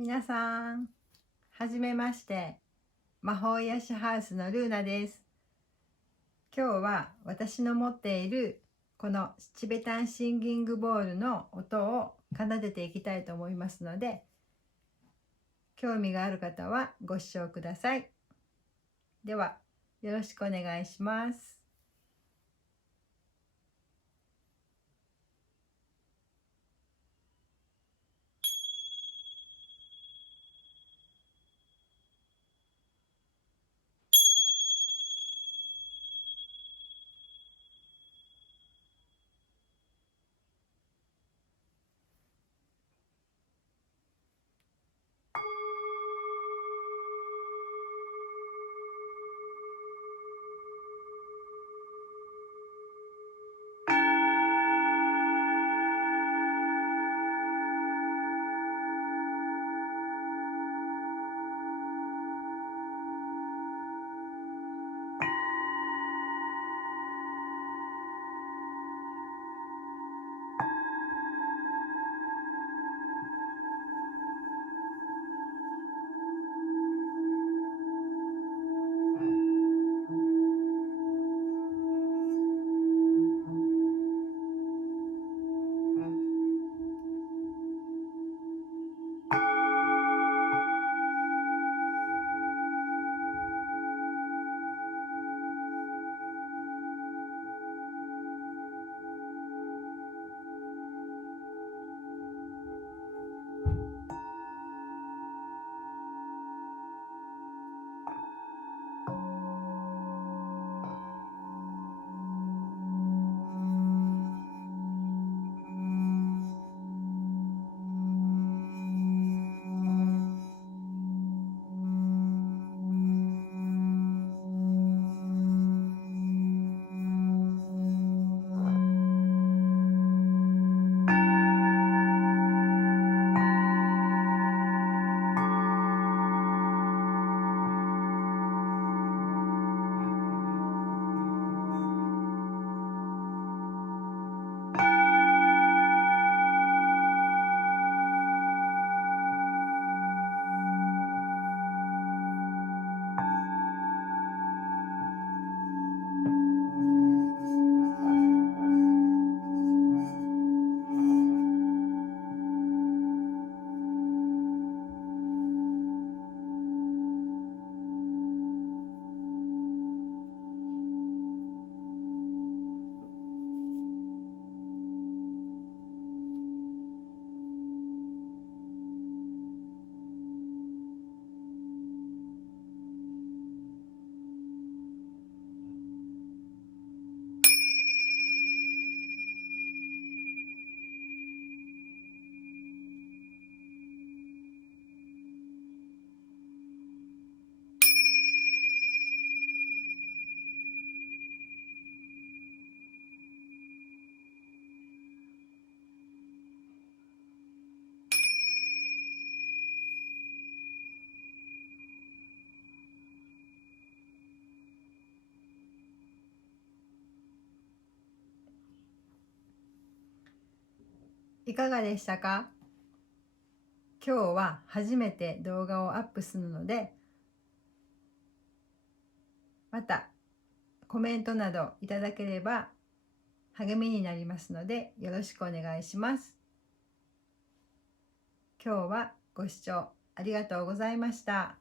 皆さん、はじめまして。魔法癒しハウスのルーナです。今日は私の持っているこのチベタンシンギングボールの音を奏でていきたいと思いますので、興味がある方はご視聴ください。では、よろしくお願いします。いかがでしたか？今日は初めて動画をアップするので、またコメントなどいただければ励みになりますので、よろしくお願いします。今日はご視聴ありがとうございました。